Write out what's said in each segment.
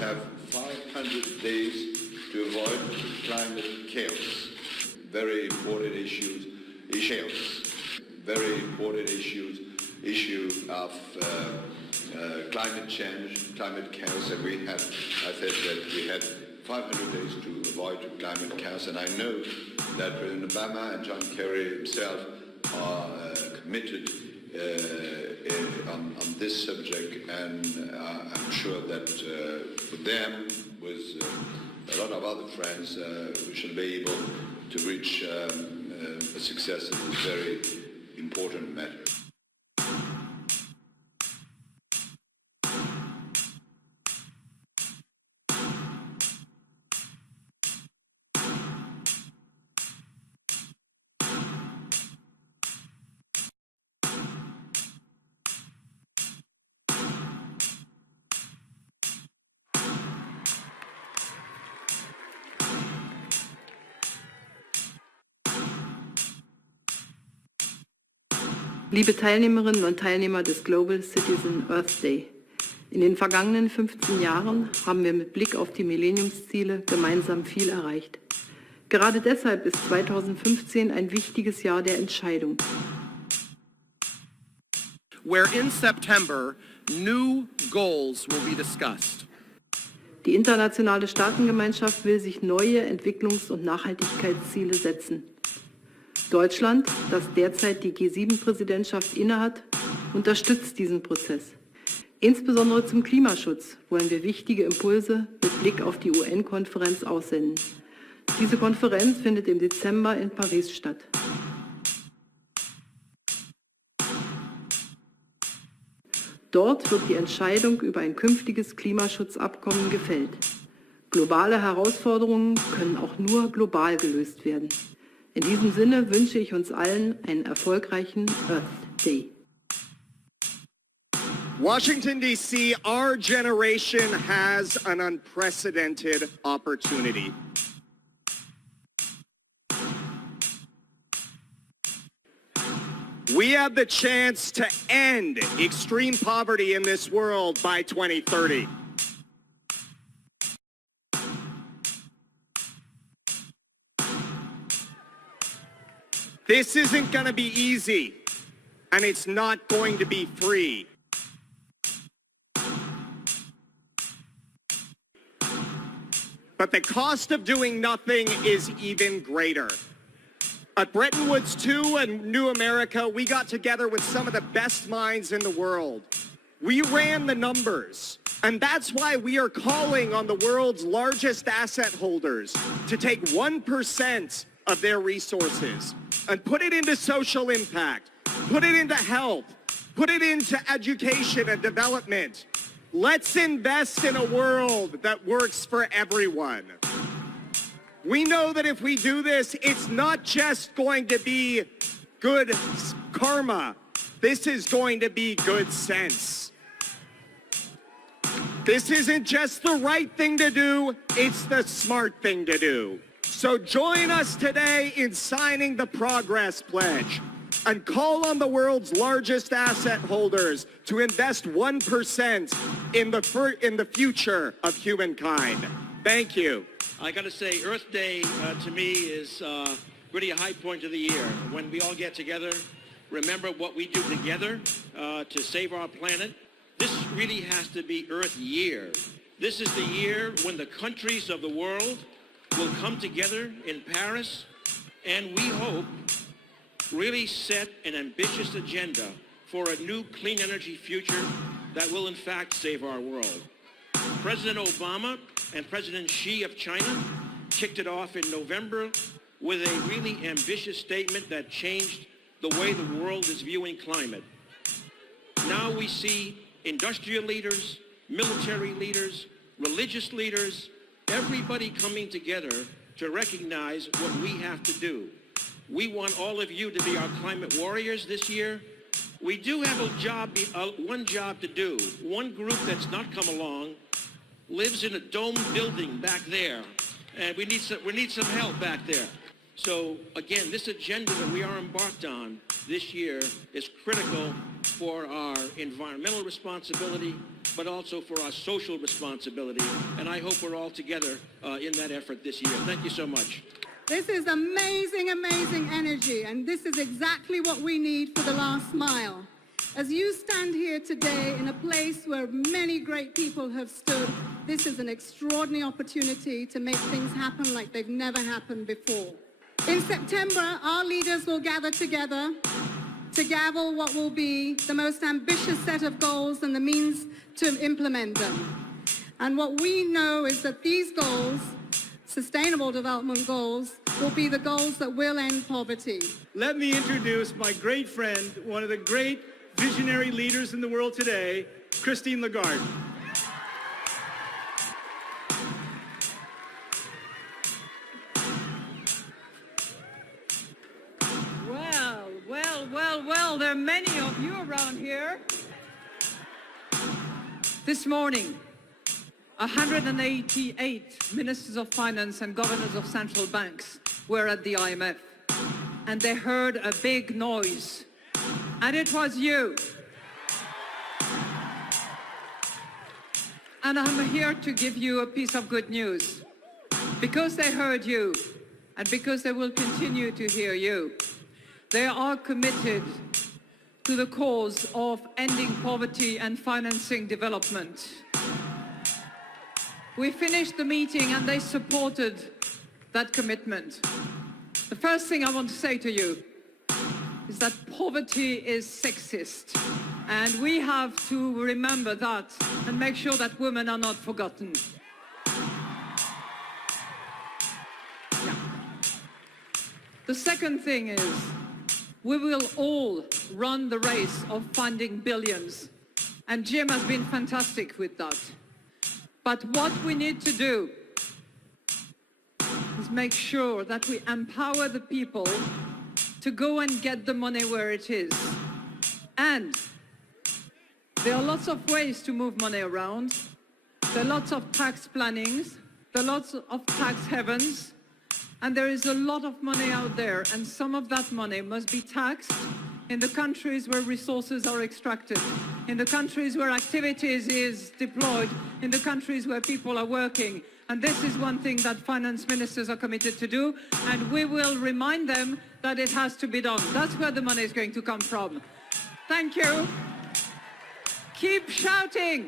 have 500 days to avoid climate chaos. Very important issues, very important issue of climate change, climate chaos, and I said that we had 500 days to avoid climate chaos, and I know that President Obama and John Kerry himself are committed on this subject, and I'm sure that with them, with a lot of other friends, we shall be able to reach a success in this very important matter. Liebe Teilnehmerinnen und Teilnehmer des Global Citizen Earth Day, in den vergangenen 15 Jahren haben wir mit Blick auf die Millenniumsziele gemeinsam viel erreicht. Gerade deshalb ist 2015 ein wichtiges Jahr der Entscheidung. Where in September new goals will be discussed. Die internationale Staatengemeinschaft will sich neue Entwicklungs- und Nachhaltigkeitsziele setzen. Deutschland, das derzeit die G7-Präsidentschaft innehat, unterstützt diesen Prozess. Insbesondere zum Klimaschutz wollen wir wichtige Impulse mit Blick auf die UN-Konferenz aussenden. Diese Konferenz findet im Dezember in Paris statt. Dort wird die Entscheidung über ein künftiges Klimaschutzabkommen gefällt. Globale Herausforderungen können auch nur global gelöst werden. In diesem Sinne wünsche ich uns allen einen erfolgreichen Earth Day. Washington, D.C., our generation has an unprecedented opportunity. We have the chance to end extreme poverty in this world by 2030. This isn't going to be easy, and it's not going to be free. But the cost of doing nothing is even greater. At Bretton Woods II and New America, we got together with some of the best minds in the world. We ran the numbers, and that's why we are calling on the world's largest asset holders to take 1% of their resources and put it into social impact, put it into health, put it into education and development. Let's invest in a world that works for everyone. We know that if we do this, it's not just going to be good karma. This is going to be good sense. This isn't just the right thing to do, it's the smart thing to do. So join us today in signing the Progress Pledge and call on the world's largest asset holders to invest 1% in the future of humankind. Thank you. I got to say, Earth Day to me is really a high point of the year. When we all get together, remember what we do together to save our planet. This really has to be Earth Year. This is the year when the countries of the world will come together in Paris, and we hope really set an ambitious agenda for a new clean energy future that will in fact save our world. President Obama and President Xi of China kicked it off in November with a really ambitious statement that changed the way the world is viewing climate. Now we see industrial leaders, military leaders, religious leaders, everybody coming together to recognize what we have to do. We want all of you to be our climate warriors this year. We do have one job to do. One group that's not come along lives in a domed building back there, and we need some help back there. So again, this agenda that we are embarked on this year is critical for our environmental responsibility, but also for our social responsibility. And I hope we're all together in that effort this year. Thank you so much. This is amazing, amazing energy, and this is exactly what we need for the last mile. As you stand here today in a place where many great people have stood, this is an extraordinary opportunity to make things happen like they've never happened before. In September, our leaders will gather together to gavel what will be the most ambitious set of goals and the means to implement them. And what we know is that these goals, Sustainable Development Goals, will be the goals that will end poverty. Let me introduce my great friend, one of the great visionary leaders in the world today, Christine Lagarde. Well, there are many of you around here. This morning, 188 ministers of finance and governors of central banks were at the IMF, and they heard a big noise, and it was you. And I'm here to give you a piece of good news. Because they heard you, and because they will continue to hear you, they are committed to the cause of ending poverty and financing development. We finished the meeting and they supported that commitment. The first thing I want to say to you is that poverty is sexist, and we have to remember that and make sure that women are not forgotten. Yeah. The second thing is, we will all run the race of finding billions, and Jim has been fantastic with that. But what we need to do is make sure that we empower the people to go and get the money where it is. And there are lots of ways to move money around. There are lots of tax plannings, there are lots of tax havens, and there is a lot of money out there, and some of that money must be taxed in the countries where resources are extracted, in the countries where activities is deployed, in the countries where people are working. And this is one thing that finance ministers are committed to do, and we will remind them that it has to be done. That's where the money is going to come from. Thank you. Keep shouting.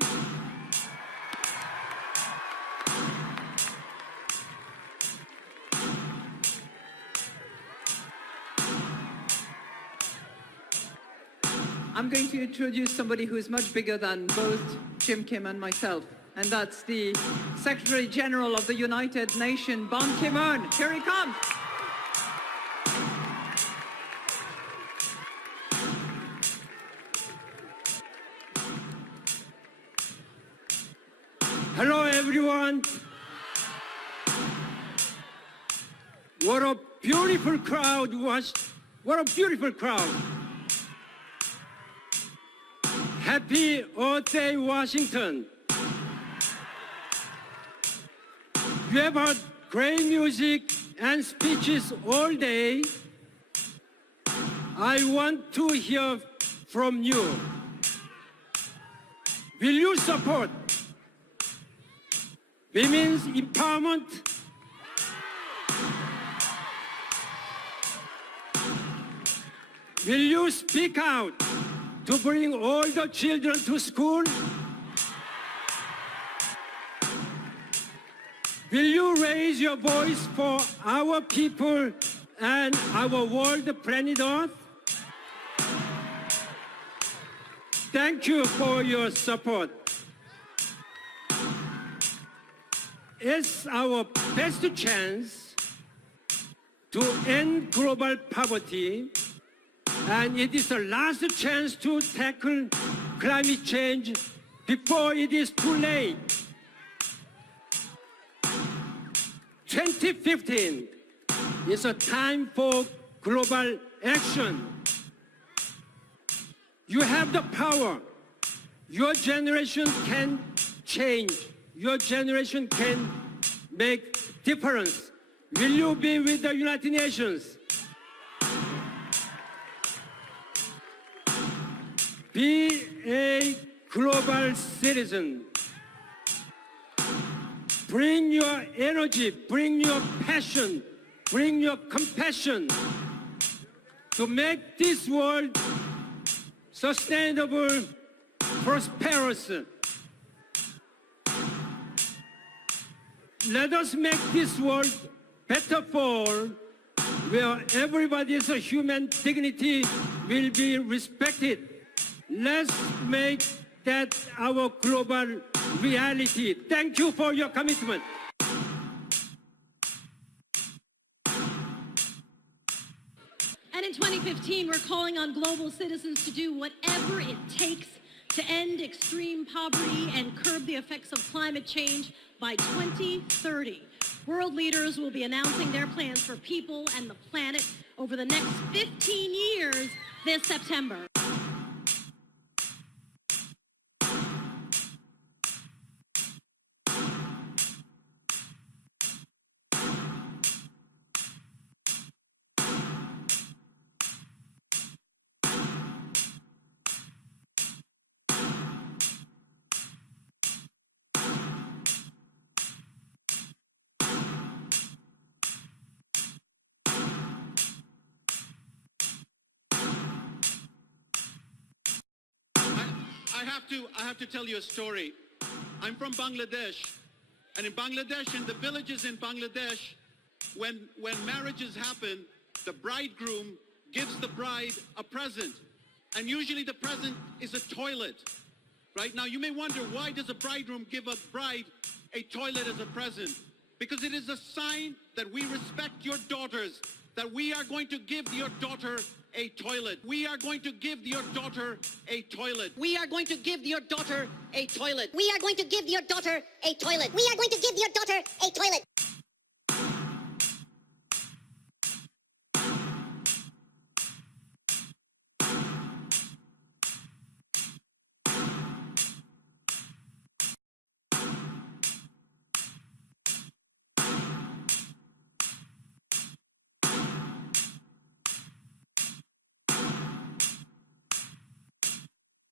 I'm going to introduce somebody who is much bigger than both Jim Kim and myself, and that's the Secretary General of the United Nations, Ban Ki-moon. Here he comes. Hello, everyone. What a beautiful crowd was. What a beautiful crowd. Happy Earth Day, Washington. You have heard great music and speeches all day. I want to hear from you. Will you support women's empowerment? Will you speak out to bring all the children to school? Will you raise your voice for our people and our world, planet Earth? Thank you for your support. It's our best chance to end global poverty, and it is the last chance to tackle climate change before it is too late. 2015 is a time for global action. You have the power. Your generation can change. Your generation can make difference. Will you be with the United Nations? Be a global citizen. Bring your energy, bring your passion, bring your compassion to make this world sustainable, prosperous. Let us make this world better for all, where everybody's human dignity will be respected. Let's make that our global reality. Thank you for your commitment. And in 2015, we're calling on global citizens to do whatever it takes to end extreme poverty and curb the effects of climate change by 2030. World leaders will be announcing their plans for people and the planet over the next 15 years this September. I have to tell you a story. I'm from Bangladesh, and in Bangladesh, in the villages in Bangladesh, when marriages happen, the bridegroom gives the bride a present, and usually the present is a toilet. Right now, you may wonder, why does a bridegroom give a bride a toilet as a present? Because it is a sign that we respect your daughters, that we are going to give your daughter a toilet. We are going to give your daughter a toilet. We are going to give your daughter a toilet. We are going to give your daughter a toilet. We are going to give your daughter a toilet.